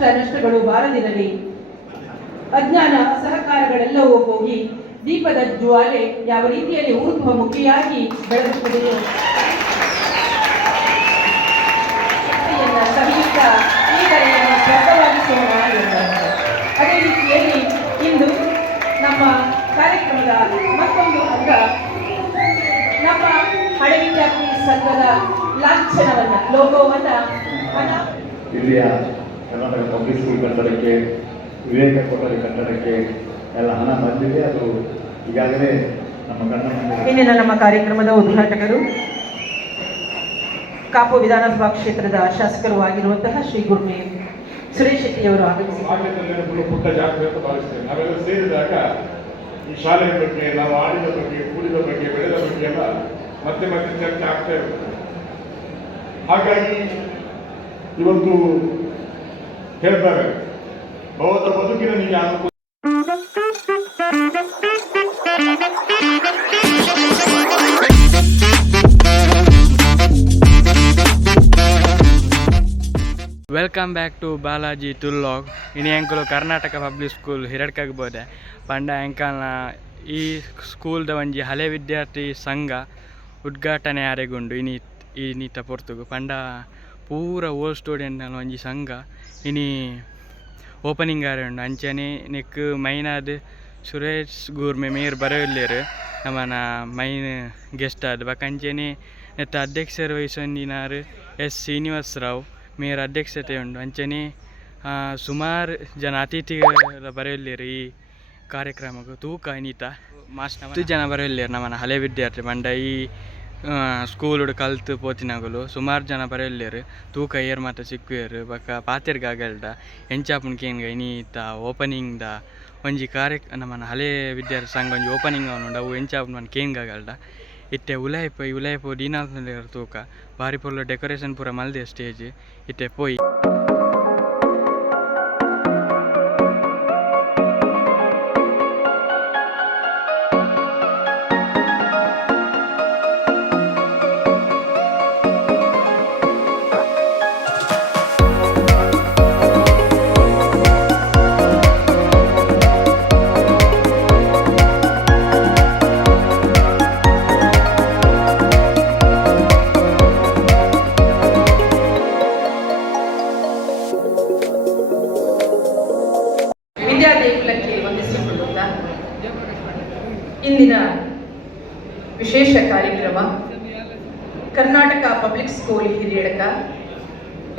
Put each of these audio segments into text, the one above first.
ಕಷ್ಟ ನಷ್ಟಗಳು ಬಾರದಿರಲಿ. ಅಜ್ಞಾನ ಅಸಹಕಾರಗಳೆಲ್ಲವೂ ಹೋಗಿ ದೀಪದ ಜ್ವಾಲೆ ಯಾವ ರೀತಿಯಲ್ಲಿ ಊರ್ಧ್ವಮುಖಿಯಾಗಿ ಬೆಳಗುತ್ತದೆಯೋ ಶಕ್ತಿಯನ್ನು ಸವಿಯುತ್ತಾ ಈ ಕರೆಯನ್ನು ಸ್ವರ್ಗವಾಗಿಸೋಣ ಎಂದರು. ಅದೇ ರೀತಿಯಲ್ಲಿ ಇಂದು ನಮ್ಮ ಕಾರ್ಯಕ್ರಮದ ಮತ್ತೊಂದು ಅಂಗ ನಮ್ಮ ಹಳೆ ವಿದ್ಯಾರ್ಥಿ ಸಂಘದ ಲಾಂಛನವನ್ನ ಲೋಗೋವನ್ನ ಇಲ್ಲಿಯ ಕರ್ನಾಟಕ ಪಬ್ಲಿಕ್ ಸ್ಕೂಲ್ ಕಟ್ಟಡಕ್ಕೆ, ವಿವೇಕ ಕೊಠಡಿ ಕಟ್ಟಡಕ್ಕೆ ಎಲ್ಲ ಹಣ ಬಂದಿದೆ. ಅದು ಈಗಾಗಲೇ ನಮ್ಮ ಇಂದಿನ ನಮ್ಮ ಕಾರ್ಯಕ್ರಮದ ಉದ್ಘಾಟಕರು ಕಾಪು ವಿಧಾನಸಭಾ ಕ್ಷೇತ್ರದ ಶಾಸಕರು ಆಗಿರುವಂತಹ ಶ್ರೀ ಗುರ್ಮೆ ಸುರೇಶ್ ಶೆಟ್ಟಿಯವರು ಆಗಮಿಸಿದ್ದಾರೆ. ಪುಟ್ಟ ಜಾತ್ರೆ ಅಂತ ಭಾವಿಸ್ತೇವೆ. ನಾವೆಲ್ಲ ಸೇರಿದಾಗ ಈ ಶಾಲೆಯ ಬಗ್ಗೆ, ನಾವು ಆಡಿದ ಬಗ್ಗೆ, ಕೂಡಿದ ಬಗ್ಗೆ, ಬೆಳೆದ ಬಗ್ಗೆ ಎಲ್ಲ ಮತ್ತೆ ಮತ್ತೆ ಚರ್ಚೆ ಆಗ್ತಾ ಇರುತ್ತೆ. ಹಾಗಾಗಿ ಇವತ್ತು ಹೇಳ್ತಾರೆ, ಭೌತ ಬದುಕಿನ ನಿಜ ಅನುಕೂಲ. Welcome back to Balaji Tullag. ಇನಿ ಅಂಕಲು ಕರ್ನಾಟಕ ಪಬ್ಲಿಕ್ ಸ್ಕೂಲ್ ಹಿರಡ್ಕಾಗ ಬೋದೆ ಪಂಡ ಅಂಕಲ್ನ ಈ ಸ್ಕೂಲ್ದ ಒಂಜಿ ಹಳೆ ವಿದ್ಯಾರ್ಥಿ ಸಂಘ ಉದ್ಘಾಟನೆ ಆರೆಗುಂಡು ಇನ್ನೀತ ಪೊರ್ತುಗು ಪಂಡ ಪೂರ ಓಲ್ಡ್ ಸ್ಟೂಡೆಂಟ್ನ ಒಂಜಿ ಸಂಘ ಇನಿ ಓಪನಿಂಗ್ ಆರೆ ಉಂಡು. ಅಂಚನೆ ನೆಕ್ ಮೈನಾದ ಸುರೇಶ್ ಗೂರ್ಮೆ ಮೇಯರ್ ಬರೋಲ್ಲೇರು ನಮ್ಮನ ಮೈನ್ ಗೆಸ್ಟ್ ಆದ ಬಕಂಚನೆ ನೆತ್ತ ಅಧ್ಯಕ್ಷರು ವಹಿಸೊಂದಿನಾರು ಎಸ್ ಶ್ರೀನಿವಾಸ್ ರಾವ್ ಮೇಯರ್ ಅಧ್ಯಕ್ಷತೆ ಉಂಡು. ಅಂಚನೆ ಸುಮಾರು ಜನ ಅತಿಥಿಗಳ ಬರೆಯಲ್ಲೇರು ಈ ಕಾರ್ಯಕ್ರಮಕ್ಕೆ ತೂಕ ಇನ್ನಿತ ಮಾಸ್ಟರ್ 10 ಜನ ಬರೆಯಲ್ಲೇರು ನಮ್ಮನ ಹಳೆ ವಿದ್ಯಾರ್ಥಿ ಪಂಡ ಈ ಸ್ಕೂಲ್ ಕಲ್ತು ಪೋತಿನಾಗಲು ಸುಮಾರು ಜನ ಬರೆಯಲ್ಲೇರು ತೂಕ ಏರ್ ಮಾತ್ರ ಸಿಕ್ಕುವೇರು ಬಕ ಪಾತೆರ್ಗಾಗಲ್ಡ ಎಂಚಾಪುಣ್ಕೇನ್ಗ ಇನ್ನೀತ ಓಪನಿಂಗ್ದ ಒಂಜಿ ನಮ್ಮನ ಹಳೆ ವಿದ್ಯಾರ್ಥಿ ಸಂಘ ಒಂಜಿ ಓಪನಿಂಗ್ ಅವನುಂಡು ಅವು ಎಂಚಾಪುಣ್ ಮನ್ ಕೇನ್ಗಾಗಲ್ಡ ಇತ್ತೆ ಉಲಾಯ್ಪು ಡೀನಾಲ್ನಲ್ಲಿ ತೂಕ ಬಾರಿ ಪೊರ್ಲು ಡೆಕೋರೇಷನ್ ಪೂರ ಮಲ್ದೆ ಸ್ಟೇಜ್ ಇತ್ತೆ ಪೋಯಿ ವಿದ್ಯಾದೇಗುಲಕ್ಕೆ ವಂದಿಸಿಕೊಳ್ಳುತ್ತಾ ಇಂದಿನ ವಿಶೇಷ ಕಾರ್ಯಕ್ರಮ Karnataka public school Hiriyadka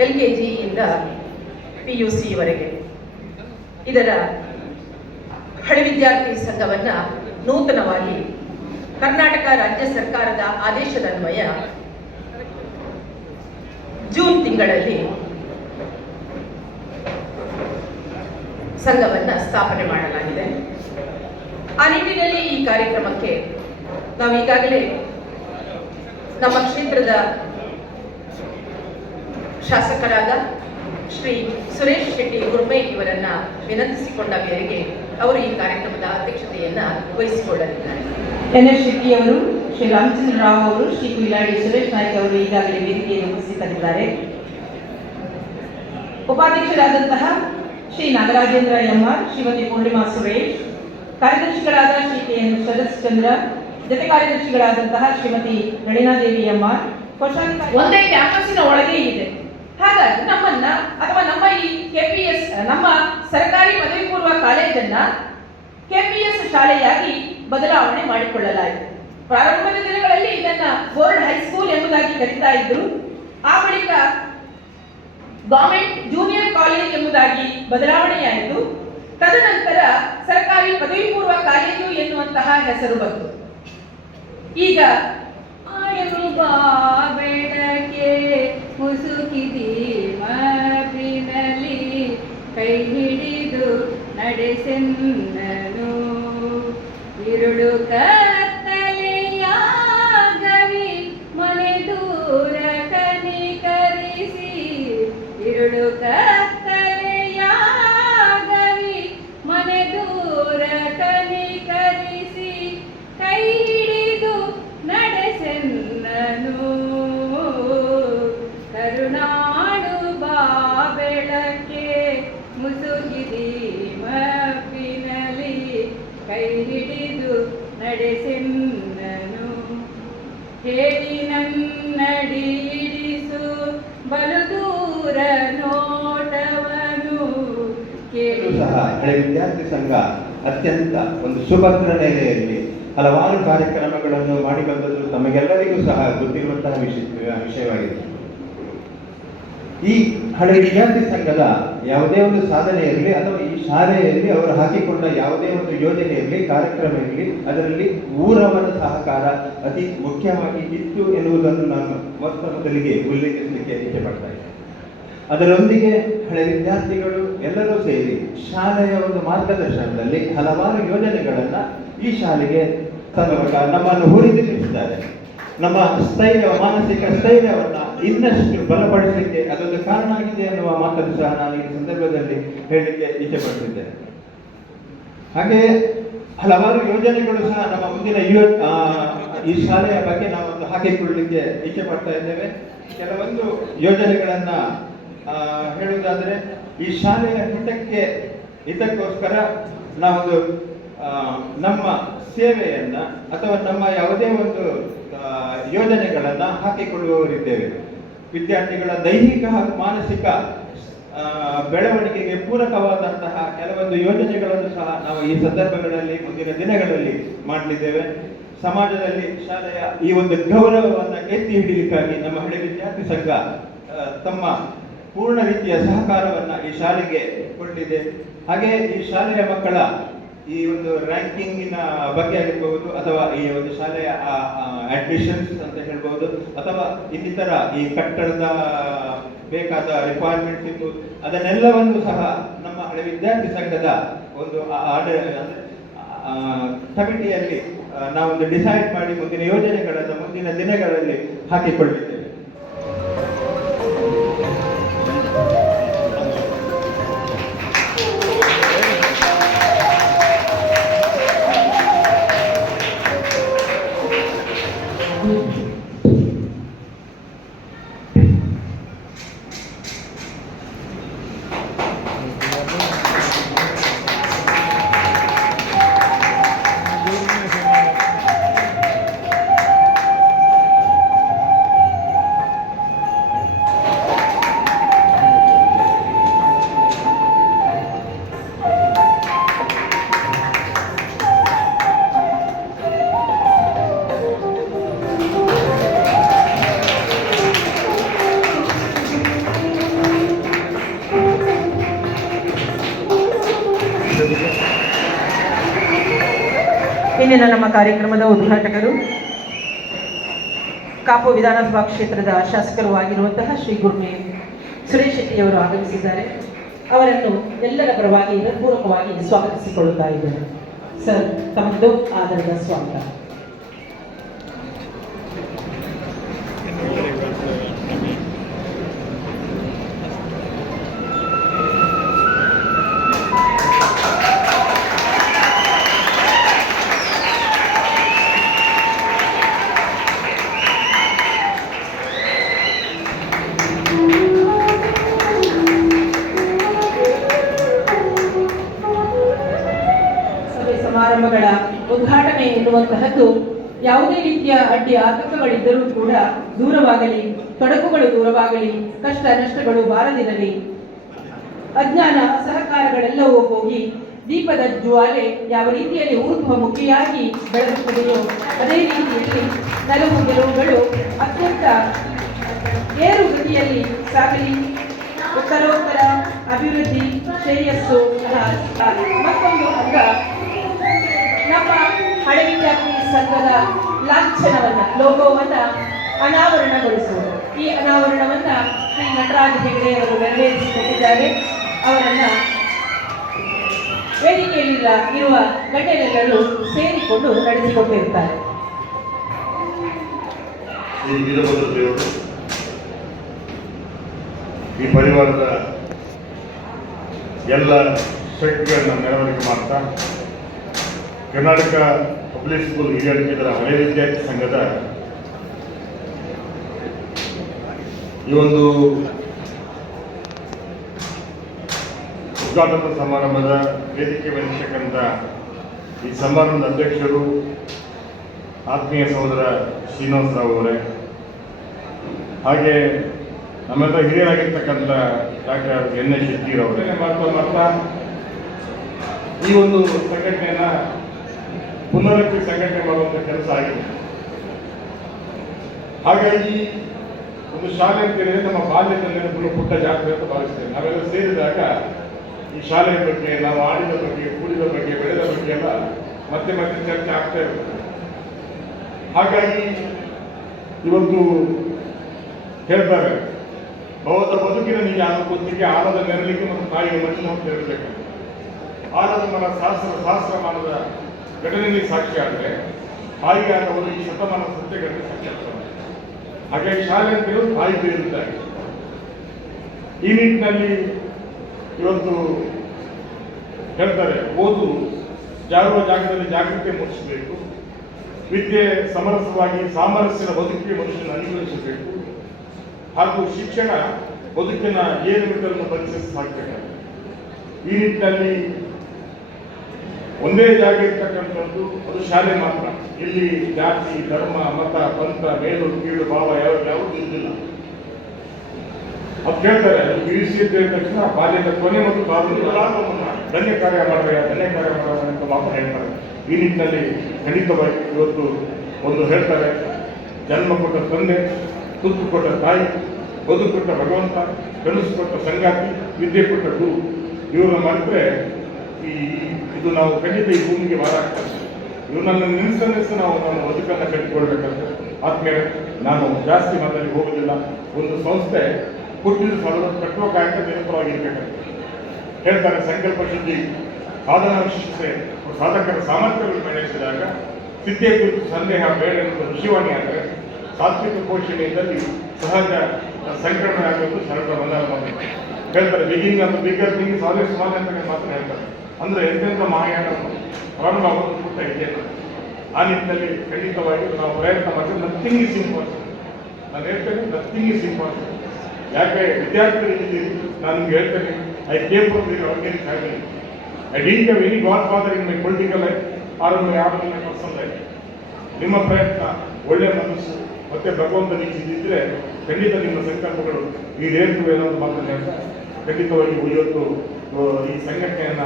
LKG ಇಂದ PUC ವರೆಗೆ ಇದರ ಹಳೆ ವಿದ್ಯಾರ್ಥಿ ಸಂಘವನ್ನು ನೂತನವಾಗಿ ಕರ್ನಾಟಕ ರಾಜ್ಯ ಸರ್ಕಾರದ ಆದೇಶದನ್ವಯ ಜೂನ್ ತಿಂಗಳಲ್ಲಿ ಸಂಘವನ್ನು ಸ್ಥಾಪನೆ ಮಾಡಲಾಗಿದೆ. ಆ ನಿಟ್ಟಿನಲ್ಲಿ ಈ ಕಾರ್ಯಕ್ರಮಕ್ಕೆ ನಾವು ಈಗಾಗಲೇ ನಮ್ಮ ಕ್ಷೇತ್ರದ ಶಾಸಕರಾದ ಶ್ರೀ ಸುರೇಶ್ ಶೆಟ್ಟಿ ಗುರ್ಮೆ ಇವರನ್ನ ವಿನಂತಿಸಿಕೊಂಡ ಮೇರೆಗೆ ಅವರು ಈ ಕಾರ್ಯಕ್ರಮದ ಅಧ್ಯಕ್ಷತೆಯನ್ನ ವಹಿಸಿಕೊಳ್ಳಲಿದ್ದಾರೆ. NS ಶೆಟ್ಟಿ ಅವರು, ಶ್ರೀ ರಾಮಚಂದ್ರ ರಾವ್ ಅವರು, ಶ್ರೀ ಕುಯಿಲಾಡಿ ಸುರೇಶ್ ನಾಯ್ಕ ಅವರು ಈಗಾಗಲೇ ವೇದಿಕೆಯಲ್ಲಿ ಉಪಸ್ಥಿತರಿದ್ದಾರೆ. ಉಪಾಧ್ಯಕ್ಷರಾದಂತಹ ಶ್ರೀ ನಾಗರಾಜೇಂದ್ರ ಎಮ್ಆರ್, ಶ್ರೀಮತಿ ಪೂರ್ಣಿಮಾ ಸುರೇಶ್, ಕಾರ್ಯದರ್ಶಿಗಳಾದ ಶ್ರೀ KN ಶರತ್ ಚಂದ್ರ, ಜೊತೆ ಕಾರ್ಯದರ್ಶಿಗಳಾದಂತಹ ಶ್ರೀಮತಿ ನಳಿನಾದೇವಿ ಎಮ್ಆರ್, ಒಂದೇ ಕ್ಯಾಂಪಸ್ಸಿನ ಒಳಗೆ ಇದೆ. ಹಾಗಾಗಿ ನಮ್ಮನ್ನ ಅಥವಾ ನಮ್ಮ ಈ KPS ನಮ್ಮ ಸರ್ಕಾರಿ ಪದವಿ ಪೂರ್ವ ಕಾಲೇಜನ್ನ KPS ಶಾಲೆಯಾಗಿ ಬದಲಾವಣೆ ಮಾಡಿಕೊಳ್ಳಲಾಯಿತು. ಪ್ರಾರಂಭದ ದಿನಗಳಲ್ಲಿ ಇದನ್ನ ಬೋರ್ಡ್ ಹೈಸ್ಕೂಲ್ ಎಂಬುದಾಗಿ ಕರೀತಾ ಇದ್ರು. ಆ ಬಳಿಕ ಗವರ್ಮೆಂಟ್ ಜೂನಿಯರ್ ಕಾಲೇಜ್ ಎಂಬುದಾಗಿ ಬದಲಾವಣೆಯಾಯಿತು. ತದನಂತರ ಸರ್ಕಾರಿ ಪದವಿ ಪೂರ್ವ ಕಾಲೇಜು ಎನ್ನುವಂತಹ ಹೆಸರು ಬಂತು. ಈಗ ಬೆಳಕೆ ಮುಸುಕಿದಿ ಮಬಿನಲ್ಲಿ ಕೈ ಹಿಡಿದು ನಡೆಸೆನ್ನನು ಇರುಳು ಕತ್ತಲೆಯಾಗವಿ ಮನೆ ದೂರ ಕನಿಕರಿಸಿ ಇರುಳು ಕತ್ತಲೆಯಾಗವಿ ಮನೆ ದೂರ ಕನಿಕರಿಸಿ ಕೈ ಹಿಡಿದು ನಡೆಸೆನ್ನನು ಕರುಣಾಡು ಬಾ ಬೆಳಕೆ ಕೇಳಿ ಸಹ ಹಳೆ ವಿದ್ಯಾರ್ಥಿ ಸಂಘ ಅತ್ಯಂತ ಒಂದು ಸುಭದ್ರ ನೆಲೆಯಲ್ಲಿ ಹಲವಾರು ಕಾರ್ಯಕ್ರಮಗಳನ್ನು ಮಾಡಿ ಬಂದದ್ದು ತಮಗೆಲ್ಲರಿಗೂ ಸಹ ಗೊತ್ತಿರುವಂತಹ ವಿಷಯವಾಗಿದೆ. ಈ ಹಳೆ ವಿದ್ಯಾರ್ಥಿ ಸಂಘದ ಯಾವುದೇ ಒಂದು ಸಾಧನೆ ಇರಲಿ ಅಥವಾ ಈ ಶಾಲೆಯಲ್ಲಿ ಅವರು ಹಾಕಿಕೊಂಡ ಯಾವುದೇ ಒಂದು ಯೋಜನೆ ಇರಲಿ, ಕಾರ್ಯಕ್ರಮ ಇರಲಿ, ಅದರಲ್ಲಿ ಊರವರ ಸಹಕಾರ ಅತಿ ಮುಖ್ಯವಾಗಿ ಇತ್ತು ಎನ್ನುವುದನ್ನು ನಾನು ಮೊದಲಿಗೆ ಉಲ್ಲೇಖಿಸಲಿಕ್ಕೆ ಇಚ್ಛೆ ಪಡ್ತಾ ಇದ್ದೇನೆ. ಅದರೊಂದಿಗೆ ಹಳೆ ವಿದ್ಯಾರ್ಥಿಗಳು ಎಲ್ಲರೂ ಸೇರಿ ಶಾಲೆಯ ಒಂದು ಮಾರ್ಗದರ್ಶನದಲ್ಲಿ ಹಲವಾರು ಯೋಜನೆಗಳನ್ನು ಈ ಶಾಲೆಗೆ ನಮ್ಮನ್ನು ಹುರಿದುಂಬಿಸಿದ್ದಾರೆ. ನಮ್ಮ ಮಾನಸಿಕ ಸ್ಥೈರ್ಯವನ್ನು ಇನ್ನಷ್ಟು ಬಲಪಡಿಸಲಿಕ್ಕೆ ಅದೊಂದು ಕಾರಣ ಆಗಿದೆ ಎನ್ನುವ ಮಾತನ್ನು ಸಹ ನಾನು ಈ ಸಂದರ್ಭದಲ್ಲಿ ಹೇಳಲಿಕ್ಕೆ ಇಚ್ಛೆ ಪಡ್ತಿದ್ದೇನೆ. ಹಾಗೆ ಹಲವಾರು ಯೋಜನೆಗಳು ಸಹ ನಮ್ಮ ಮುಂದಿನ ಈ ಶಾಲೆಯ ಬಗ್ಗೆ ನಾವೊಂದು ಹಾಕಿಕೊಳ್ಳಲಿಕ್ಕೆ ಇಚ್ಛೆ ಪಡ್ತಾ ಇದ್ದೇವೆ. ಕೆಲವೊಂದು ಯೋಜನೆಗಳನ್ನ ಹೇಳುವುದಾದರೆ, ಈ ಶಾಲೆಯ ಹಿತಕ್ಕೋಸ್ಕರ ನಾವೊಂದು ನಮ್ಮ ಸೇವೆಯನ್ನ ಅಥವಾ ನಮ್ಮ ಯಾವುದೇ ಒಂದು ಯೋಜನೆಗಳನ್ನ ಹಾಕಿಕೊಳ್ಳುವವರಿದ್ದೇವೆ. ವಿದ್ಯಾರ್ಥಿಗಳ ದೈಹಿಕ ಹಾಗೂ ಮಾನಸಿಕ ಬೆಳವಣಿಗೆಗೆ ಪೂರಕವಾದಂತಹ ಕೆಲವೊಂದು ಯೋಜನೆಗಳನ್ನು ಸಹ ನಾವು ಈ ಸಂದರ್ಭಗಳಲ್ಲಿ ಮುಂದಿನ ದಿನಗಳಲ್ಲಿ ಮಾಡಲಿದ್ದೇವೆ. ಸಮಾಜದಲ್ಲಿ ಶಾಲೆಯ ಈ ಒಂದು ಗೌರವವನ್ನು ಎತ್ತಿ ಹಿಡಿಯಲಿಕ್ಕಾಗಿ ನಮ್ಮ ಹಳೆ ವಿದ್ಯಾರ್ಥಿ ಸಂಘ ತಮ್ಮ ಪೂರ್ಣ ರೀತಿಯ ಸಹಕಾರವನ್ನು ಈ ಶಾಲೆಗೆ ಕೊಟ್ಟಿದೆ. ಹಾಗೆ ಈ ಶಾಲೆಯ ಮಕ್ಕಳ ಈ ಒಂದು ರ್ಯಾಂಕಿಂಗಿನ ಬಗ್ಗೆ ಆಗಿರ್ಬೋದು, ಅಥವಾ ಈ ಒಂದು ಶಾಲೆಯ ಅಡ್ಮಿಷನ್ಸ್ ಅಂತ ಹೇಳ್ಬೋದು, ಅಥವಾ ಇನ್ನಿತರ ಈ ಕಟ್ಟಡದ ಬೇಕಾದ ರಿಕ್ವೈರ್ಮೆಂಟ್ಸ್ ಇತ್ತು, ಅದನ್ನೆಲ್ಲವನ್ನು ಸಹ ನಮ್ಮ ಹಳೆ ವಿದ್ಯಾರ್ಥಿ ಸಂಘದ ಒಂದು ಕಮಿಟಿಯಲ್ಲಿ ನಾವೊಂದು ಡಿಸೈಡ್ ಮಾಡಿ ಮುಂದಿನ ಯೋಜನೆಗಳನ್ನು ಮುಂದಿನ ದಿನಗಳಲ್ಲಿ ಹಾಕಿಕೊಳ್ಳಿದ್ದೇವೆ. ಇಂದಿನ ನಮ್ಮ ಕಾರ್ಯಕ್ರಮದ ಉದ್ಘಾಟಕರು ಕಾಪು ವಿಧಾನಸಭಾ ಕ್ಷೇತ್ರದ ಶಾಸಕರು ಆಗಿರುವಂತಹ ಶ್ರೀ ಗುರ್ಮಿ ಸುರೇಶ್ ಶೆಟ್ಟಿಯವರು ಆಗಮಿಸಿದ್ದಾರೆ. ಅವರನ್ನು ಎಲ್ಲರ ಪರವಾಗಿ ಹೃತ್ಪೂರ್ವಕವಾಗಿ ಸ್ವಾಗತಿಸಿಕೊಳ್ಳುತ್ತಾ ಇದ್ದಾರೆ. ಸರ್, ತಮ್ಮದು ಆದರದ ಸ್ವಾಗತ. ಸಮಾರಂಭಗಳ ಉದ್ಘಾಟನೆ ಎನ್ನುವಂತಹದ್ದು ಯಾವುದೇ ರೀತಿಯ ಅಡ್ಡಿ ಆತಂಕಗಳಿದ್ದರೂ ಕೂಡ ದೂರವಾಗಲಿ, ತೊಡಕುಗಳು ದೂರವಾಗಲಿ, ಕಷ್ಟ ನಷ್ಟಗಳು ಬಾರದಿರಲಿ, ಅಜ್ಞಾನ ಅಸಹಕಾರಗಳೆಲ್ಲವೂ ಹೋಗಿ ದೀಪದ ಜ್ವಾಲೆ ಯಾವ ರೀತಿಯಲ್ಲಿ ಊರ್ಧ್ವಮುಖಿಯಾಗಿ ಬೆಳಗುತ್ತದೆಯೋ ಅದೇ ರೀತಿಯಲ್ಲಿ ನಲವು ಗೆಲುವುಗಳು ಅತ್ಯಂತ ಏರುಗತಿಯಲ್ಲಿ ಸಾಗಲಿ. ಉತ್ತರೋತ್ತರ ಅಭಿವೃದ್ಧಿ ಶ್ರೇಯಸ್ಸು ಮತ್ತೊಂದು ಅಂಗ ನಮ್ಮ ಹಳೆ ವಿದ್ಯಾರ್ಥಿ ಸಂಘದ ಲಾಂಛನವನ್ನ, ಲೋಗೋವನ್ನ ಅನಾವರಣಗೊಳಿಸುವುದು. ಈ ಅನಾವರಣವನ್ನ ಶ್ರೀ ನಟರಾಜ ಹೆಗಡೆ ಅವರು ನೆರವೇರಿಸಿಕೊಟ್ಟಿದ್ದಾರೆ. ಅವರನ್ನ ವೇದಿಕೆಯಲ್ಲಿ ಇರುವ ಗಣ್ಯರೆಲ್ಲರೂ ಸೇರಿಕೊಂಡು ನಡೆಸಿಕೊಟ್ಟಿರುತ್ತಾರೆ. ಈ ಪರಿವಾರದ ಎಲ್ಲ ಶಕ್ತಿಗಳನ್ನು ಮೆರವಣಿಗೆ ಮಾಡ್ತಾ ಕರ್ನಾಟಕ ಪಬ್ಲಿಕ್ ಸ್ಕೂಲ್ ಹಿರಿಯರ ಹಳೆ ವಿದ್ಯಾರ್ಥಿ ಸಂಘದ ಈ ಒಂದು ಉದ್ಘಾಟನಾ ಸಮಾರಂಭದ ವೇದಿಕೆ ವಹಿಸತಕ್ಕಂಥ ಈ ಸಮಾರಂಭದ ಅಧ್ಯಕ್ಷರು ಆತ್ಮೀಯ ಸಹೋದರ ಶ್ರೀನಿವಾಸ ರಾವ್ ಅವರೇ, ಹಾಗೆ ನಮ್ಮೆಲ್ಲ ಹಿರಿಯರಾಗಿರ್ತಕ್ಕಂಥ ಡಾಕ್ಟರ್ ಎನ್ ಎಸ್ ಶೆಟ್ಟಿರವರೇ ಮಾಡ್ತಾ ಈ ಒಂದು ಸಂಘಟನೆಯನ್ನ ಪುನರಪಿ ಸಂಘಟನೆ ಮಾಡುವಂಥ ಕೆಲಸ ಆಗಿದೆ. ಹಾಗಾಗಿ ಒಂದು ಶಾಲೆ ಅಂತ ಹೇಳಿದ್ರೆ ನಮ್ಮ ಬಾಲ್ಯದ ನೆನಪುಗಳು ಪುಟ್ಟ ಜಾತ್ರೆ ಅಂತ ಭಾವಿಸ್ತೇವೆ. ನಾವೆಲ್ಲ ಸೇರಿದಾಗ ಈ ಶಾಲೆಯ ಬಗ್ಗೆ, ನಾವು ಆಡಿದ ಬಗ್ಗೆ, ಕೂಡಿದ ಬಗ್ಗೆ, ಬೆಳೆದ ಬಗ್ಗೆ ಎಲ್ಲ ಮತ್ತೆ ಮತ್ತೆ ಚರ್ಚೆ ಆಗ್ತಾ ಇರುತ್ತೆ. ಹಾಗಾಗಿ ಇವತ್ತು ಹೇಳ್ತಾರೆ, ಭವದ ಬದುಕಿನ ನಿಜ ಅನುಭೂತಿಗೆ ಆಲದ ನೆರಳಿಗೆ ಮತ್ತು ತಾಯಿಯ ಮಣ್ಣಿನ ಅಂತ ಹೇಳಬೇಕು. ಆಲದ ಮರ ಸಹಸ್ರಮಾನದ ಘಟನೆಗೆ ಸಾಕ್ಷಿ ಆದರೆ ತಾಯಿಯಾದವರು ಈ ಶತಮಾನ ಸತ್ಯಗಳಿಗೆ ಸಾಕ್ಷಿ ಆಗ್ತಾರೆ. ಹಾಗಾಗಿ ಶಾಲೆ ಅಂತ ಹೇಳೋದು ತಾಯಿ ಬೇರಿದ್ದಾರೆ. ಈ ನಿಟ್ಟಿನಲ್ಲಿ ಇವತ್ತು ಹೇಳ್ತಾರೆ, ಓದು ಜಾರುವ ಜಾಗದಲ್ಲಿ ಜಾಗೃತಿ ಮೂಡಿಸಬೇಕು, ವಿದ್ಯೆ ಸಮರಸವಾಗಿ ಸಾಮರಸ್ಯದ ಬದುಕಿಗೆ ಮನುಷ್ಯನ ಅನುಭವಿಸಬೇಕು, ಹಾಗೂ ಶಿಕ್ಷಣ ಬದುಕಿನ ಏರುಮಟ್ಟವನ್ನು ಪರಿಚಯಿಸಬೇಕಾಗಿದೆ. ಈ ನಿಟ್ಟಿನಲ್ಲಿ ಒಂದೇ ಜಾಗ ಇರ್ತಕ್ಕಂಥದ್ದು ಅದು ಶಾಲೆ ಮಾತ್ರ. ಇಲ್ಲಿ ಜಾತಿ, ಧರ್ಮ, ಮತ, ಪಂಥ, ಮೇಲು ಕೀಳು ಭಾವ ಯಾವುದು ಇರಲಿಲ್ಲ. ಅದು ಕೇಳ್ತಾರೆ, ಅದು PUC ಅಂತ ಹೇಳಿದ ತಕ್ಷಣ ಬಾಲ್ಯದ ಕೊನೆ ಮತ್ತು ಧನ್ಯ ಕಾರ್ಯ ಮಾಡುವ ಅಂತ ಮಾತ್ರ ಹೇಳ್ತಾರೆ. ಈ ನಿಟ್ಟಿನಲ್ಲಿ ಖಂಡಿತವಾಗಿ ಇವತ್ತು ಒಂದು ಹೇಳ್ತಾರೆ, ಜನ್ಮ ಕೊಟ್ಟ ತಂದೆ, ತುತ್ತು ಕೊಟ್ಟ ತಾಯಿ, ಬದುಕು ಕೊಟ್ಟ ಭಗವಂತ, ಕನಸು ಕೊಟ್ಟ ಸಂಗಾತಿ, ವಿದ್ಯೆ ಕೊಟ್ಟ ಗುರು, ಇವ್ರನ್ನ ಮಾಡಿದ್ರೆ ಇದು ನಾವು ಖಂಡಿತ ಈ ಭೂಮಿಗೆ ಭಾರ ಆಗ್ತದೆ. ಇವನನ್ನು ನೆನೆಸ ನಾವು ನಮ್ಮ ಬದುಕನ್ನು ಕಟ್ಟಿಕೊಳ್ಬೇಕಂತ ಆದ್ಮೇಲೆ ನಾನು ಜಾಸ್ತಿ ಮಾತಾಡಿ ಹೋಗೋದಿಲ್ಲ. ಒಂದು ಸಂಸ್ಥೆ ಹುಟ್ಟಿದ ಸ್ಥಳದ ಕಟ್ಟುವ ಕಾಯಕ ನಿರತವಾಗಿರ್ಬೇಕಂತ ಹೇಳ್ತಾರೆ. ಸಂಕಲ್ಪ ಶುದ್ಧಿ, ಸಾಧನ ವಿಶಿಷ್ಟತೆ, ಸಾಧಕರ ಸಾಮರ್ಥ್ಯಗಳು ಬೆಳೆಸಿದಾಗ ಸಿದ್ಧೆ ಕುರಿತು ಸಂದೇಹ ಬೇಡ ಎನ್ನುವ ಋಷಿವಾಣಿ ಆದರೆ ಸಾತ್ವಿಕ ಪೋಷಣೆಯಲ್ಲಿ ಸಹಜ ಸಂಕ್ರಮಣ ಆಗೋದು ಸರಳ ಬಂದಾಗ ಹೇಳ್ತಾರೆ. ಬಿಗಿಂಗ್ ಅಂತ bigger thing is always small ಅಂತ ಮಾತ್ರ ಹೇಳ್ತಾರೆ. ಅಂದರೆ ಎಂತೆಂಥ ಮಹಾಯಾನ ಪ್ರಾರಂಭ ಆಗೋದು ಪುಟ್ಟ ಇದೆ. ಆ ನಿಟ್ಟಿನಲ್ಲಿ ಖಂಡಿತವಾಗಿ ನಾವು ಪ್ರಯತ್ನ ಮಾಡಿದ್ರೆ ನಥಿಂಗ್ ಇಸ್ ಇಂಪಾಸಿಬಲ್. ನಾನು ಹೇಳ್ತೇನೆ, ನಥಿಂಗ್ ಇಸ್ ಇಂಪಾಸಿಬಲ್. ಯಾಕೆ ವಿದ್ಯಾರ್ಥಿಗಳಿಗೆ ನಾನು ನಿಮ್ಗೆ ಹೇಳ್ತೇನೆ, I came from the organic family. I didn't have any god father in my political life or my personal life. ನಿಮ್ಮ ಪ್ರಯತ್ನ, ಒಳ್ಳೆಯ ಮನಸ್ಸು ಮತ್ತೆ ಭಗವಂತ ನೀಡಿದ್ರೆ ಖಂಡಿತ ನಿಮ್ಮ ಸಂಕಲ್ಪಗಳು ಈಡೇರ್ತವೆ ಅನ್ನೋದು ಮಾತನ್ನು ಹೇಳ್ತಾ ಖಂಡಿತವಾಗಿ ಇವತ್ತು ಈ ಸಂಘಟನೆಯನ್ನ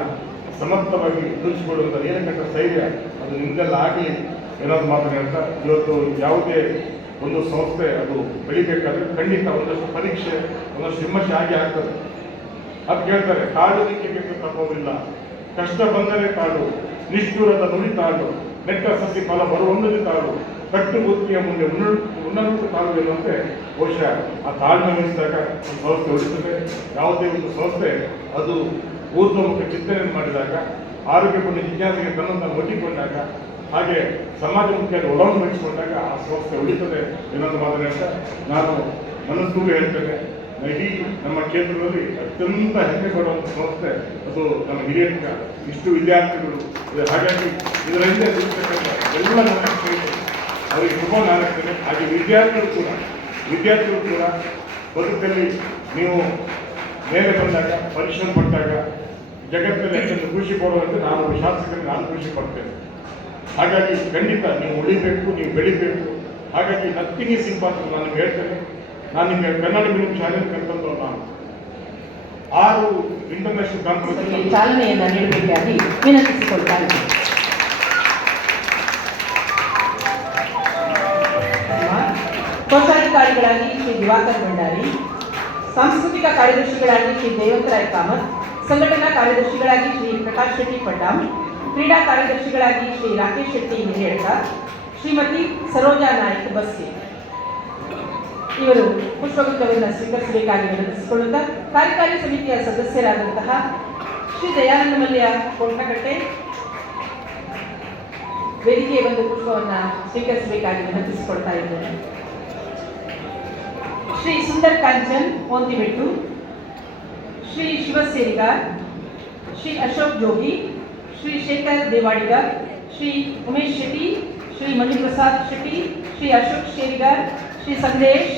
ಸಮರ್ಥವಾಗಿ ತಿಳಿಸಿಕೊಡುವಂಥ ನೀಲಕಂಠ ಸ್ಥೈರ್ಯ ಅದು ನಿಮ್ದೆಲ್ಲ ಆಗಲಿ ಏನಾದ್ರು ಮಾತನ್ನು ಹೇಳ್ತಾ ಇವತ್ತು ಯಾವುದೇ ಒಂದು ಸಂಸ್ಥೆ ಅದು ಬೆಳಿಬೇಕಾದ್ರೆ ಖಂಡಿತ ಒಂದಷ್ಟು ಪರೀಕ್ಷೆ, ಒಂದಷ್ಟು ವಿಮರ್ಶೆ ಆಗಿ ಆಗ್ತದೆ. ಅದು ಕೇಳ್ತಾರೆ, ತಾಳುವುದಕ್ಕೆ ಬೇಕು ತಪ್ಪವಿಲ್ಲ, ಕಷ್ಟ ಬಂದರೆ ತಾಳು, ನಿಷ್ಠುರದ ನುಡಿ ತಾಳು, ನೆಟ್ಟ ಸಸಿ ಫಲ ಬರುವಂದಲ್ಲಿ ತಾಳು, ಕಟ್ಟು ಬುದ್ಧಿಯ ಮುಂದೆ ಉನ್ನತ ತಾಳು ಎನ್ನುವಂತೆ ಬಹುಶಃ ಆ ತಾಳ್ಮೆ ವಹಿಸಿದಾಗ ಒಂದು ಸಂಸ್ಥೆ ಉಳಿಸುತ್ತದೆ. ಯಾವುದೇ ಒಂದು ಸಂಸ್ಥೆ ಅದು ಊರ್ಧ್ವಮುಖ ಚಿಂತನೆ ಮಾಡಿದಾಗ, ಆರೋಗ್ಯಪೂರ್ಣ ಜಿಜ್ಞಾಸೆಗೆ ತನ್ನನ್ನು ಒಡ್ಡಿಕೊಂಡಾಗ, ಹಾಗೆ ಸಮಾಜಮುಖಿಯಾಗಿ ಒಲವನ್ನು ವಹಿಸಿಕೊಂಡಾಗ ಆ ಸಂಸ್ಥೆ ಉಳಿತದೆ ಎನ್ನುವಂಥ ಮಾತನಾಡ್ತಾ ನಾನು ಮನಸ್ಸು ಹೇಳ್ತೇನೆ. ಇಡೀ ನಮ್ಮ ಕ್ಷೇತ್ರದಲ್ಲಿ ಅತ್ಯಂತ ಹೆಮ್ಮೆ ಪಡುವಂಥ ಸಂಸ್ಥೆ ಅದು ನಮ್ಮ ಹಿರಿಯರ ಇಷ್ಟು ವಿದ್ಯಾರ್ಥಿಗಳು. ಹಾಗಾಗಿ ಇದರ ಹಿಂದೆ ಎಲ್ಲ ನನ್ನ ಸ್ನೇಹಿತರು ಅವರಿಗೆ ಶುಭ ನಾರಾಗ್ತೇನೆ. ಹಾಗೆ ವಿದ್ಯಾರ್ಥಿಗಳು ಕೂಡ ಬದುಕಲ್ಲಿ ನೀವು ಮೇಲೆ ಬಂದಾಗ, ಪರಿಶ್ರಮ ಪಟ್ಟಾಗ ಜಗತ್ತಲ್ಲಿ ಹೆಚ್ಚು ಖುಷಿ ಪಡುವಂತೆ ನಾನು ಶಾಸಕರಿಗೆ ನಾನು ಖುಷಿ ಪಡ್ತೇನೆ. ಹಾಗಾಗಿ ಖಂಡಿತ ನೀವು ಉಳಿಬೇಕು, ನೀವು ಬೆಳಿಬೇಕು. ಹಾಗಾಗಿ ನಥಿಂಗ್ ಇಸ್ ಇಂಪಾಸಿಬಲ್. ನಾನು ನಿಮ್ಗೆ ಹೇಳ್ತೇನೆ, ನಾನು ನಿಮಗೆ ಕನ್ನಡ ಮೀಡಿಯಂ ಶಾಲೆಯಲ್ಲಿ ಕಲ್ತಂತ ನಾನು 6 ಇಂಟರ್ನ್ಯಾಷನಲ್ ಕಾನ್ಫರೆನ್ಸ್ ಚಾಲನೆಯನ್ನ ನೀಡಬೇಕಾಗಿ ವಿನಂತಿಸಿಕೊಳ್ತಾ ಇದ್ದೇನೆ. ಕೋಶಾಧಿಕಾರಿಗಳಾಗಿ ಶ್ರೀ ದಿವಾಕರ್ ಭಂಡಾರಿ, ಸಾಂಸ್ಕೃತಿಕ ಕಾರ್ಯದರ್ಶಿಗಳಾಗಿ ಶ್ರೀ ದೇವಂತರಾಯ್ ಕಾಮತ್, ಸಂಘಟನಾ ಕಾರ್ಯದರ್ಶಿಗಳಾಗಿ ಶ್ರೀ ಪ್ರಕಾಶ್ ಶೆಟ್ಟಿ ಪಡ್ಡಾಮ್, ಕ್ರೀಡಾ ಕಾರ್ಯದರ್ಶಿಗಳಾಗಿ ಶ್ರೀ ರಾಕೇಶ್ ಶೆಟ್ಟಿ ಹಿರಿಯಡ್ಕ, ಶ್ರೀಮತಿ ಸರೋಜಾ ನಾಯ್ಕ್ ಬಸ್ಸಿ ಇವರು ಪುಷ್ಪಗುಚ್ಛವನ್ನು ಸ್ವೀಕರಿಸಬೇಕಾಗಿ ವಿನಂತಿಸಿಕೊಳ್ಳುತ್ತಾ, ಕಾರ್ಯಕಾರಿ ಸಮಿತಿಯ ಸದಸ್ಯರಾದಂತಹ ಶ್ರೀ ದಯಾನಂದ ಮಲ್ಯ ಕೊಂಡಕಟ್ಟೆ ವೇದಿಕೆಯ ಒಂದು ಪುಷ್ಪವನ್ನು ಸ್ವೀಕರಿಸಬೇಕಾಗಿ ವಿನಂತಿಸಿಕೊಳ್ತಾ ಇದ್ದೇನೆ. ಶ್ರೀ ಸುಂದರ್ ಕಾಂಚನ್ ಮೋಂತಿಬೆಟ್ಟು, ಶ್ರೀ ಶಿವಸೇರಿಗಾರ್, ಶ್ರೀ ಅಶೋಕ್ ಜೋಗಿ, ಶ್ರೀ ಶೇಖರ್ ದೇವಾಡಿಗರ್, ಶ್ರೀ ಉಮೇಶ್ ಶೆಟ್ಟಿ, ಶ್ರೀ ಮಣಿಪ್ರಸಾದ್ ಶೆಟ್ಟಿ, ಶ್ರೀ ಅಶೋಕ್ ಶೇರಿಗಾರ್, ಶ್ರೀ ಸಂದೇಶ್,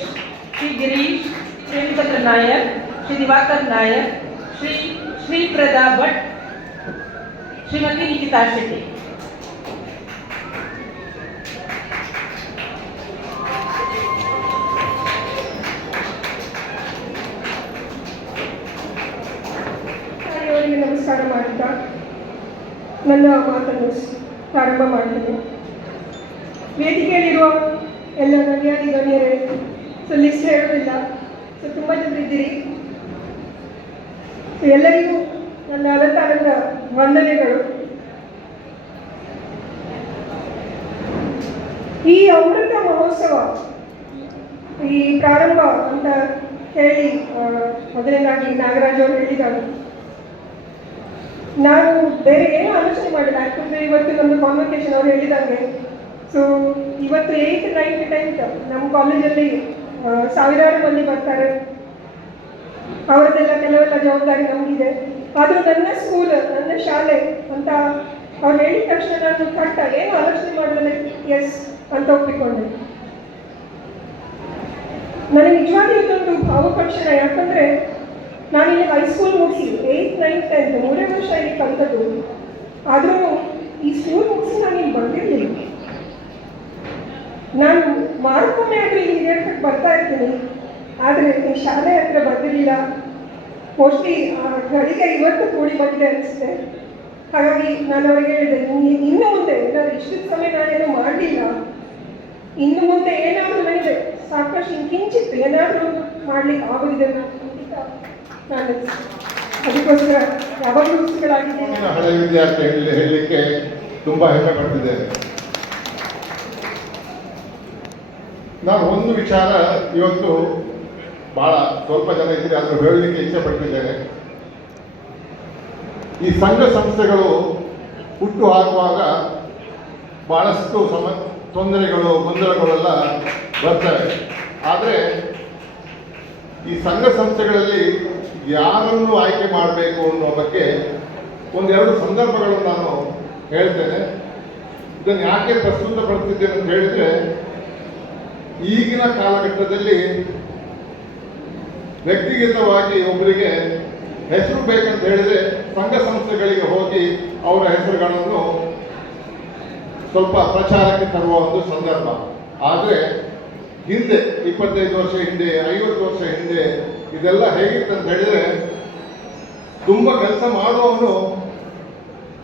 ಶ್ರೀ ಗಿರೀಶ್, ಶ್ರೀ ವೀರಭದ್ರ ನಾಯಕ್, ಶ್ರೀ ದಿವಾಕರ್ ನಾಯಕ್, ಶ್ರೀ ಶ್ರೀಪ್ರದಾ ಭಟ್, ಶ್ರೀಮತಿ ನಿಖಿತಾ ಶೆಟ್ಟಿ. ಅವರಿಗೆ ನಮಸ್ಕಾರ ಮಾಡುತ್ತಾ ನನ್ನ ಮಾತನ್ನು ಪ್ರಾರಂಭ ಮಾಡ್ತೇನೆ. ವೇದಿಕೆಯಲ್ಲಿರುವ ಎಲ್ಲ ಗಣ್ಯಾದಿ ಗಣ್ಯರೇ, ಸೊ ಲಿಸ್ಟ್ ಹೇಳೋದಿಲ್ಲ, ಸೊ ತುಂಬ ಜನರಿದ್ದೀರಿ. ಸೊ ಎಲ್ಲರಿಗೂ ನನ್ನ ಅನಂತಾನಂದ ವಂದನೆಗಳು. ಈ ಅಮೃತ ಮಹೋತ್ಸವ ಈ ಪ್ರಾರಂಭ ಅಂತ ಹೇಳಿ ಮೊದಲನೇದಾಗಿ ನಾಗರಾಜ್ ಅವರು ಹೇಳಿದ್ದಾರೆ. ನಾನು ಬೇರೆ ಏನೂ ಆಲೋಚನೆ ಮಾಡಿಲ್ಲ. ಯಾಕಂದರೆ ಇವತ್ತು ನಮ್ಮದು ಕಾನ್ವೊಕೇಶನ್ ಅವ್ರು ಹೇಳಿದಂಗೆ, ಸೊ ಇವತ್ತು 8th, 9th, 10th ನಮ್ಮ ಕಾಲೇಜಲ್ಲಿ ಸಾವಿರಾರು ಮಂದಿ ಬರ್ತಾರೆ. ಅವರದ್ದೆಲ್ಲ ಕೆಲವೆಲ್ಲ ಜವಾಬ್ದಾರಿ ನಮಗಿದೆ. ಆದರೂ ನನ್ನ ಸ್ಕೂಲ್, ನನ್ನ ಶಾಲೆ ಅಂತ ಅವ್ರು ಹೇಳಿದ ತಕ್ಷಣ ನಾನು ಕಟ್ಟ ಏನು ಆಲೋಚನೆ ಮಾಡಿದ್ರೆ ಎಸ್ ಅಂತ ಒಪ್ಪಿಕೊಂಡೆ. ನನಗೆ ನಿಜವಾಗಿ ಇದೊಂದು ಭಾವಪಕ್ಷಣ. ಯಾಕಂದರೆ ನಾನಿಲ್ಲಿ ಹೈಸ್ಕೂಲ್ ಮುಗಿಸಿ 8th, 9th, 10th 3 ವರ್ಷ ಇಲ್ಲಿ ಕಲಿತದ್ದು. ಆದರೂ ಈ ಸ್ಕೂಲ್ ಮುಗಿಸಿ ನಾನು ಇಲ್ಲಿ ಬಂದಿರಲಿಲ್ಲ. ನಾನು ಮಾರುಕಟ್ಟೆ ಆದರೆ ಇಲ್ಲಿ ಹಿರಿಯಕ್ಕೆ ಬರ್ತಾ ಇರ್ತೀನಿ, ಆದರೆ ಈ ಶಾಲೆ ಹತ್ರ ಬಂದಿರಲಿಲ್ಲ. ಮೋಸ್ಟ್ಲಿ ಗಳಿಗೆ ಇವತ್ತು ಕೂಡಿ ಬಂದಿದೆ ಅನಿಸುತ್ತೆ. ಹಾಗಾಗಿ ನಾನು ಅವರಿಗೆ ಹೇಳಿದೆ, ಇನ್ನು ಮುಂದೆ ಏನಾದರೂ ಇಷ್ಟು ಸಮಯ ನಾನೇನು ಮಾಡಲಿಲ್ಲ, ಇನ್ನು ಮುಂದೆ ಏನಾದರೂ ನನಗೆ ಸಾಕಷ್ಟು ಕಿಂಚಿತ್ತು ಏನಾದರೂ ಮಾಡಲಿಕ್ಕೆ ಆಗೋದಿದೆ ಅಂತ ನಾನು ಅದಕ್ಕೋಸ್ಕರ ಯಾವಾಗಲೂ ಉತ್ಸುಕರಾಗಿದ್ದೇನೆ. ಹಳೆ ವಿದ್ಯಾರ್ಥಿ ಹೇಳಲಿಕ್ಕೆ ತುಂಬ ಹೆಮ್ಮೆ ಪಡ್ತಿದ್ದೇನೆ. ನಾನು ಒಂದು ವಿಚಾರ ಇವತ್ತು ಬಹಳ ಸ್ವಲ್ಪ ಜನ ಇದ್ದರೆ ಅದನ್ನು ಹೇಳಲಿಕ್ಕೆ ಇಚ್ಛೆ ಪಡ್ತಿದ್ದೇನೆ. ಈ ಸಂಘ ಸಂಸ್ಥೆಗಳು ಹುಟ್ಟು ಹಾಕುವಾಗ ಬಹಳಷ್ಟು ತೊಂದರೆಗಳು, ಗೊಂದಲಗಳೆಲ್ಲ ಬರ್ತವೆ. ಆದರೆ ಈ ಸಂಘ ಸಂಸ್ಥೆಗಳಲ್ಲಿ ಯಾರನ್ನು ಆಯ್ಕೆ ಮಾಡಬೇಕು ಅನ್ನೋ ಬಗ್ಗೆ ಒಂದೆರಡು ಸಂದರ್ಭಗಳನ್ನು ನಾನು ಹೇಳ್ತೇನೆ. ಇದನ್ನು ಯಾಕೆ ಪ್ರಸ್ತುತಪಡಿಸಿದ್ದೇನೆ ಅಂತ ಹೇಳಿದರೆ, ಈಗಿನ ಕಾಲಘಟ್ಟದಲ್ಲಿ ವ್ಯಕ್ತಿಗತವಾಗಿ ಒಬ್ಬರಿಗೆ ಹೆಸರು ಬೇಕಂತ ಹೇಳಿದರೆ ಸಂಘ ಸಂಸ್ಥೆಗಳಿಗೆ ಹೋಗಿ ಅವರ ಹೆಸರುಗಳನ್ನು ಸ್ವಲ್ಪ ಪ್ರಚಾರಕ್ಕೆ ತರುವ ಒಂದು ಸಂದರ್ಭ. ಆದರೆ ಹಿಂದೆ 25 ವರ್ಷ ಹಿಂದೆ, 50 ವರ್ಷ ಹಿಂದೆ ಇದೆಲ್ಲ ಹೇಗಿತ್ತಂತ ಹೇಳಿದರೆ, ತುಂಬ ಕೆಲಸ ಮಾಡುವವನು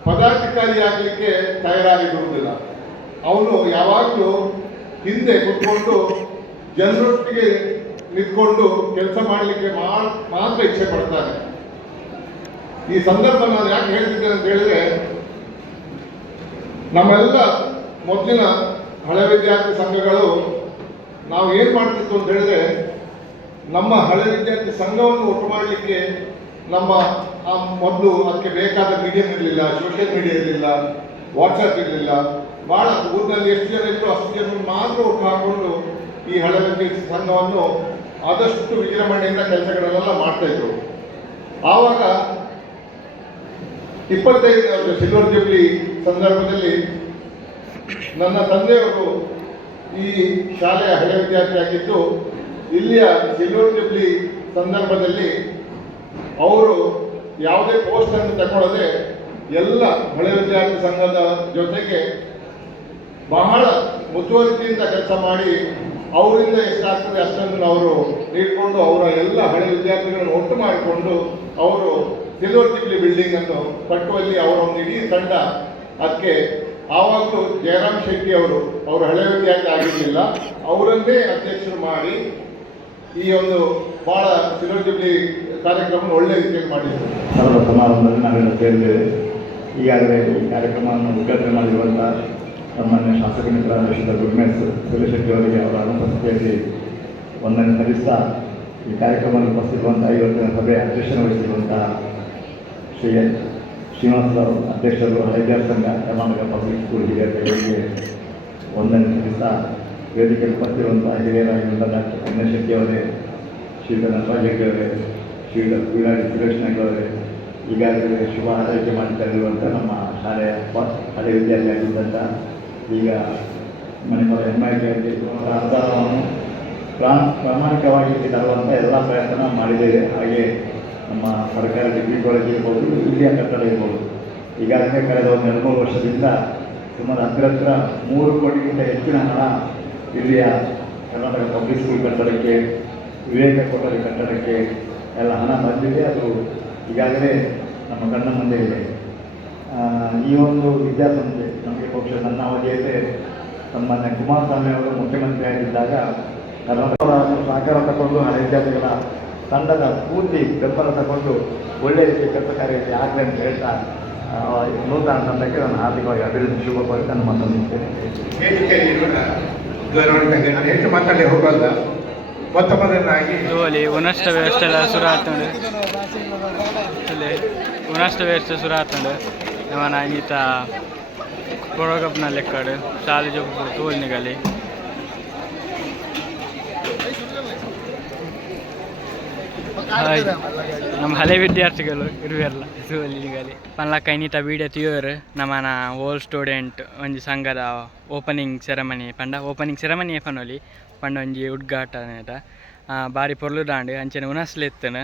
ಪದಾಧಿಕಾರಿ ಆಗಲಿಕ್ಕೆ ತಯಾರಾಗಿರುವುದಿಲ್ಲ. ಅವನು ಯಾವಾಗಲೂ ಹಿಂದೆ ಕೂತ್ಕೊಂಡು ಜನರೊಟ್ಟಿಗೆ ನಿಂತ್ಕೊಂಡು ಕೆಲಸ ಮಾಡಲಿಕ್ಕೆ ಮಾತ್ರ ಇಚ್ಛೆ ಪಡ್ತಾನೆ. ಈ ಸಂದರ್ಭ ನಾನು ಯಾಕೆ ಹೇಳ್ತಿದ್ದೇನೆ ಅಂತ ಹೇಳಿದ್ರೆ, ನಮ್ಮೆಲ್ಲ ಮೊದಲಿನ ಹಳೆ ವಿದ್ಯಾರ್ಥಿ ಸಂಘಗಳು ನಾವು ಏನು ಮಾಡ್ತಿತ್ತು ಅಂತ ಹೇಳಿದ್ರೆ, ನಮ್ಮ ಹಳೆ ವಿದ್ಯಾರ್ಥಿ ಸಂಘವನ್ನು ಒಟ್ಟು ಮಾಡಲಿಕ್ಕೆ ನಮ್ಮ ಮೊದಲು ಅದಕ್ಕೆ ಬೇಕಾದ ಮೀಡಿಯಂ ಇರಲಿಲ್ಲ, ಸೋಷಿಯಲ್ ಮೀಡಿಯಾ ಇರಲಿಲ್ಲ, ವಾಟ್ಸಪ್ ಇರಲಿಲ್ಲ. ಭಾಳ ಊರಿನಲ್ಲಿ ಎಷ್ಟು ಜನ ಇದ್ರು ಅಷ್ಟು ಜನ ಮಾತ್ರ ಒಟ್ಟು ಹಾಕೊಂಡು ಈ ಹಳೆ ವಿದ್ಯಾರ್ಥಿ ಸಂಘವನ್ನು ಆದಷ್ಟು ವಿಜೃಂಭಣೆಯಿಂದ ಕೆಲಸಗಳನ್ನೆಲ್ಲ ಮಾಡ್ತಾಯಿದ್ರು. ಆವಾಗ 25ನೇ ವರ್ಷ ಸಿಲ್ವರ್ ಜೂಬ್ಲಿ ಸಂದರ್ಭದಲ್ಲಿ ನನ್ನ ತಂದೆಯವರು ಈ ಶಾಲೆಯ ಹಳೆ ವಿದ್ಯಾರ್ಥಿಯಾಗಿದ್ದು, ಇಲ್ಲಿಯ ಸಿಲ್ವರ್ ಜೂಬ್ಲಿ ಸಂದರ್ಭದಲ್ಲಿ ಅವರು ಯಾವುದೇ ಪೋಸ್ಟನ್ನು ತಗೊಳ್ಳದೆ ಎಲ್ಲ ಹಳೆ ವಿದ್ಯಾರ್ಥಿ ಸಂಘದ ಜೊತೆಗೆ ಬಹಳ ಮುತುವರ್ಜಿಯಿಂದ ಕೆಲಸ ಮಾಡಿ ಅವರಿಂದ ಎಷ್ಟಾಗ್ತದೆ ಅಷ್ಟನ್ನು ಅವರು ನೀಡಿಕೊಂಡು ಅವರ ಎಲ್ಲ ಹಳೆ ವಿದ್ಯಾರ್ಥಿಗಳನ್ನು ಒಟ್ಟು ಮಾಡಿಕೊಂಡು ಅವರು ಸಿಲ್ವರ್ ಜೂಬ್ಲಿ ಬಿಲ್ಡಿಂಗ್ ಅನ್ನು ಕಟ್ಟುವಲ್ಲಿ ಅವರ ಒಂದು ಇಡೀ ತಂಡ, ಅದಕ್ಕೆ ಆವಾಗಲೂ ಜಯರಾಮ್ ಶೆಟ್ಟಿ ಅವರು ಹಳೆ ವಿದ್ಯಾರ್ಥಿ ಆಗಿರಲಿಲ್ಲ, ಅವರನ್ನೇ ಅಧ್ಯಕ್ಷರು ಮಾಡಿ ಈ ಒಂದು ಬಹಳ ಸಿಲ್ವರ್ ಜೂಬ್ಲಿ ಕಾರ್ಯಕ್ರಮ ಒಳ್ಳೆ ರೀತಿಯಲ್ಲಿ ಮಾಡಿದರು. ಸರ್ವ ಸಮಾರಂಭದಲ್ಲಿ ನಾವೆಲ್ಲ ಸೇರಿದ್ದೇವೆ. ಈಗಾಗಲೇ ಈ ಕಾರ್ಯಕ್ರಮವನ್ನು ಉದ್ಘಾಟನೆ ಮಾಡಿರುವಂಥ ಸಾಮಾನ್ಯ ಶಾಸಕ ಮಿತ್ರರಾದ ಶ್ರೀ ಗುರುಮೇಶ್ ಸುರೇಶೆಟ್ಟಿ ಅವರಿಗೆ ಅವರ ಅನುಪಸ್ಥಿತಿಯಲ್ಲಿ ವಂದನೆ ಸಲ್ಲಿಸ್ತಾ, ಈ ಕಾರ್ಯಕ್ರಮದಲ್ಲಿ ಉಪಸ್ಥಿತಿರುವಂಥ ಇವತ್ತಿನ ಸಭೆಯ ಅಧ್ಯಕ್ಷತೆ ವಹಿಸಿರುವಂತಹ ಶ್ರೀ ಶ್ರೀನಿವಾಸರಾವ್ ಅಧ್ಯಕ್ಷರು, ಹಳೆ ವಿದ್ಯಾರ್ಥಿ ಸಂಘ ಕರ್ನಾಟಕ ಪಬ್ಲಿಕ್ ಸ್ಕೂಲ್ ಹಿರಿಯರಿಗೆ ವಂದನೆ ಸಲ್ಲಿಸ್ತಾ, ವೇದಿಕೆಯಲ್ಲಿ ಉಪಸ್ಥಿತಿರುವಂಥ ಹಿರಿಯರಾಗಿರುವಂಥ ಡಾಕ್ಟರ್ ಕನ್ಯಾ ಶೆಟ್ಟಿ ಅವರೇ, ಶ್ರೀಯುತ ನಟರಾಜ್ ಹೆಗ್ಡೆ ಅವರೇ, ಶ್ರೀಯುತ ಕುಯಿಲಾಡಿ ಸುರೇಶ್ ನಾಯ್ಕ ಅವರೇ, ಈಗಾಗಲೇ ಶುಭ ಆರೈಕೆ ಮಾಡ್ತಾ ಇರುವಂಥ ನಮ್ಮ ಶಾಲೆಯ ಹಳೆ ವಿದ್ಯಾರ್ಥಿಯಾಗಿದ್ದಂಥ ಈಗ ಮನೆಯವರ MIT ಅವರ ಅನುದಾನವನ್ನು ಪ್ರಾಮಾಣಿಕವಾಗಿ ತರುವಂಥ ಎಲ್ಲ ಪ್ರಯತ್ನ ಮಾಡಿದ್ದೇವೆ. ಹಾಗೆ ನಮ್ಮ ಸರ್ಕಾರ ಡಿಗ್ರಿ ಕಾಲೇಜ್ ಇರ್ಬೋದು, ಇಲ್ಲಿಯ ಕಟ್ಟಡ ಇರ್ಬೋದು, ಈಗಾಗಲೇ ಕಳೆದ ಒಂದು 2-3 ವರ್ಷದಿಂದ ಸುಮಾರು ಹತ್ತಿರ 3 ಕೋಟಿಗಿಂತ ಹೆಚ್ಚಿನ ಹಣ ಇಲ್ಲಿಯ ಕರ್ನಾಟಕ ಪಬ್ಲಿಕ್ ಸ್ಕೂಲ್ ಕಟ್ಟಡಕ್ಕೆ, ವಿವೇಕ ಕೊಠಡಿ ಕಟ್ಟಡಕ್ಕೆ ಎಲ್ಲ ಹಣ ಬಂದಿದೆ. ಅದು ಈಗಾಗಲೇ ನಮ್ಮ ಕಣ್ಣ ಮುಂದೆ ಇದೆ. ಈ ಒಂದು ವಿದ್ಯಾಸಂಸ್ಥೆ ನಮಗೆ ಬಹುಶಃ ನನ್ನ ಅವಧಿಯಲ್ಲೇ ಸನ್ಮಾನ್ಯ ಕುಮಾರಸ್ವಾಮಿ ಅವರು ಮುಖ್ಯಮಂತ್ರಿ ಆಗಿದ್ದಾಗ ಕರ್ನಾಟಕ ಸಹಕಾರ ತಗೊಂಡು ಹಳೆ ವಿದ್ಯಾರ್ಥಿಗಳ ತಂಡದ ಪೂರ್ತಿ ಬೆಂಬಲ ತಗೊಂಡು ಒಳ್ಳೆಯ ರೀತಿಯ ಕೆಲಸ ಕಾರ್ಯಕ್ಕೆ ಆಗಲಿ ಅಂತ ಹೇಳ್ತಾ ನೂತನ ತಂಡಕ್ಕೆ ನಾನು ಹಾರ್ದಿಕವಾಗಿ ಅಭಿವೃದ್ಧಿ ಶುಭ ಕೋರಿ ನಾನು ಮಾತನಾಡುತ್ತೇನೆ. ಹೆಚ್ಚು ಮಾತಾಡಿ ಹೋಗಲ್ಲ. ಮೊತ್ತ ಮೊದಲನಾಗಿ ಜೋಲಿ ಉನಷ್ಟ ವ್ಯವಸ್ಥೆ ಶುರು ಆಗ್ತಂಡು ಉನಷ್ಟ ವ್ಯವಸ್ಥೆ ಶುರು ಆಗ್ತಂಡು ನಮ್ಮನ ಈತ ಕೊರಗಪ್ಪನ ಲೆಕ್ಕಡು ಶಾಲೆ ಜೊಬ್ಬು ತೋಲ್ ನಿಗಲಿ ನಮ್ಮ ಹಳೆ ವಿದ್ಯಾರ್ಥಿಗಳು ಇರುವೆಲ್ಲ ತೋಲ್ ನಿಗಲಿ ಪನ್ಲ ಕೈನೀತ ವೀಡಿಯೋ ತಿಯೋರು ನಮ್ಮನ ಓಲ್ ಸ್ಟೂಡೆಂಟ್ ಒಂಜಿ ಸಂಘದ ಓಪನಿಂಗ್ ಸೆರೆಮನಿ ಪಂಡ ಓಪನಿಂಗ್ ಸೆರೆಮನಿ ಪನೊಲಿ ಪಂಡ ಒಂಜಿ ಉದ್ಘಾಟನೆದ ಬಾರಿ ಪೊರ್ಲುದಾಂಡು ಅಂಚನೆ ಉನಸ್ಲೆತ್ತನ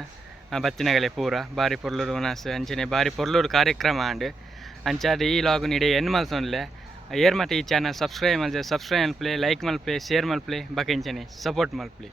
ಬತ್ತಿನಗಲೆ ಪೂರ ಬಾರಿ ಪೊರ್ಲೂರು ಉನಸ್ ಅಂಚನೆ ಬಾರಿ ಪೊರ್ಲೂರು ಕಾರ್ಯಕ್ರಮ ಆಂಡು ಅಂಚಾದ ಈ ಲಾಗು ನಿಡೆ ಎನ್ ಮಲ್ತೊಂಡ್ಲೆ ಏರ್ ಮತ್ತೆ ಈ ಚಾನಲ್ ಸಬ್ಸ್ಕ್ರೈಬ್ ಮಲ್ದೆ ಸಬ್ಸ್ಕ್ರೈಬ್ ಮಲ್ಪ್ಲೆ ಲೈಕ್ ಮಲ್ಪ್ಲೆ ಶೇರ್ ಮಲ್ಪ್ಲೆ ಬಕೆಂಚನೆ ಸಪೋರ್ಟ್ ಮಲ್ಪ್ಲೆ.